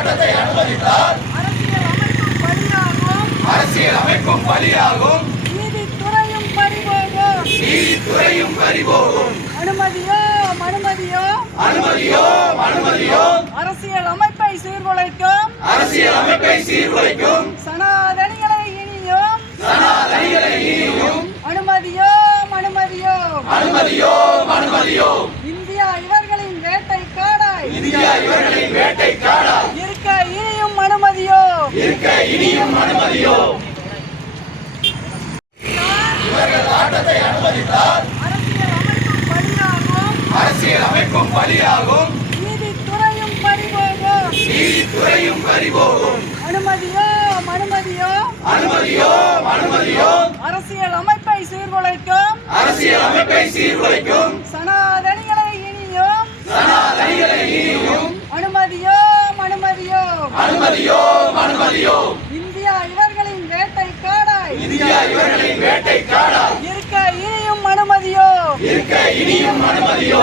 ஆட்டத்தை அனுமதித்தால் அரசியல் அமைப்பும் பலியாகும் நீதித்துறையும் பறிபோகும். அனுமதியோ அனுமதியோ அனுமதியோ அனுமதியோ அரசியல் அமைப்பை சீர்குலைக்கும். அரசியல் அமைப்பை சீர்குலைக்கும். சனாதனிகளை இனியும். சனாதனிகளை இனியும். அனுமதியோ அனுமதியோ அனுமதியோ அனுமதியோ இந்தியா இவர்களின் வேட்டை காடாய். இந்தியா இவர்களின் வேட்டை காடாய் இருக்க இனியும் அனுமதியோ இருக்க இனியும் அனுமதியோ? இவர்கள் ஆட்டத்தை அனுமதித்தால் அரசியல் அமைப்பும் பலியாகும். நீதித்துறையும் பறிபோகும். அனுமதியோ அனுமதியோ அனுமதியோ அனுமதியோ அரசியல் அமைப்பை சீர்குலைக்கும். அரசியல் அமைப்பை சீர்குலைக்கும். சனாதனிகளை இனியும். சனாதனிகளை இனியும். அனுமதியோ அனுமதியோ அனுமதியோ இந்தியா இவர்களின் வேட்டை காடாய் இந்தியா இவர்களின் வேட்டை காடாய் இருக்க இனியும் அனுமதியோ? இருக்க இனியும் அனுமதியோ?